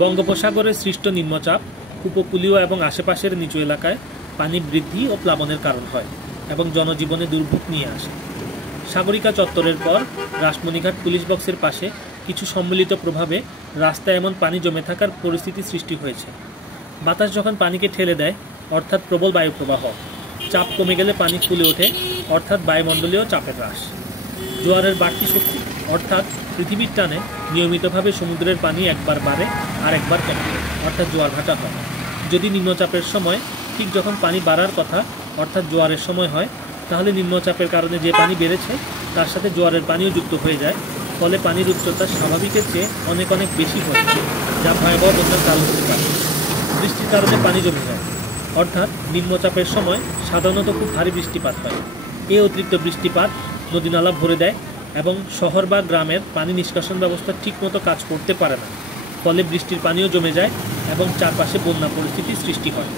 বঙ্গোপসাগরে সৃষ্ট নিম্নচাপ উপকূলীয় এবং আশেপাশের নিচু এলাকায় পানি বৃদ্ধি ও প্লাবনের কারণ হয় এবং জনজীবনে দুর্ভোগ নিয়ে আসে। সাগরিকা চত্বরের পর রাসমণিঘাট পুলিশ বক্সের পাশে কিছু সম্মিলিত প্রভাবে রাস্তায় এমন পানি জমে থাকার পরিস্থিতি সৃষ্টি হয়েছে। বাতাস যখন পানিকে ঠেলে দেয়, অর্থাৎ প্রবল বায়ু প্রবাহ, চাপ কমে গেলে পানি ফুলে ওঠে, অর্থাৎ বায়ুমণ্ডলীয় চাপের হ্রাস। জোয়ারের বাড়তি শক্তি, অর্থাৎ পৃথিবীর টানে নিয়মিতভাবে সমুদ্রের পানি একবার বাড়ে আর একবার কমে, অর্থাৎ জোয়ার ভাটা হয়। যদি নিম্নচাপের সময় ঠিক যখন পানি বাড়ার কথা, অর্থাৎ জোয়ারের সময় হয়, তাহলে নিম্নচাপের কারণে যে পানি বেড়েছে তার সাথে জোয়ারের পানিও যুক্ত হয়ে যায়, ফলে পানির উচ্চতা স্বাভাবিকের চেয়ে অনেক অনেক বেশি হয়, যা ভয়াবহ বন্যার কারণ হতে পারে। বৃষ্টির কারণে পানি জমে যায়, অর্থাৎ নিম্নচাপের সময় সাধারণত খুব ভারী বৃষ্টিপাত হয়। এই অতিরিক্ত বৃষ্টিপাত নদী-নালা ভরে দেয় এবং শহর বা গ্রামের পানি নিষ্কাশন ব্যবস্থা ঠিকমতো কাজ করতে পারে না, ফলে বৃষ্টির পানিও জমে যায় এবং চারপাশে বন্যা পরিস্থিতির সৃষ্টি হয়।